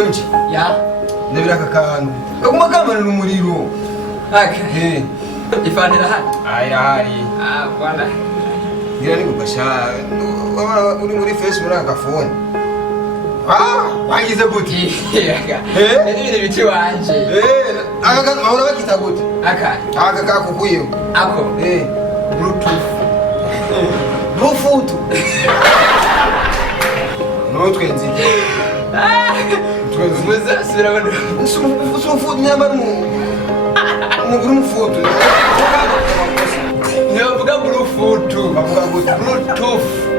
Emji. Ya. Ndabira akakantu. Kaguma kamana n'umuriro. Okay. Ifanira hano. Irahari. Bwana. Ngira ni gufasha. Uri muri Facebook aka phone. Wangize gute? Ni ibintu biti wanje. Aka ahora bakita gute? Aka kakukuyeho. Ako. Bluetooth. Bluetooth. No twenzi. Muza sibira bano. Usufu nyambara umuguru mufutu. Nyovuga Bluetooth. Bavuga gute? Bluetooth.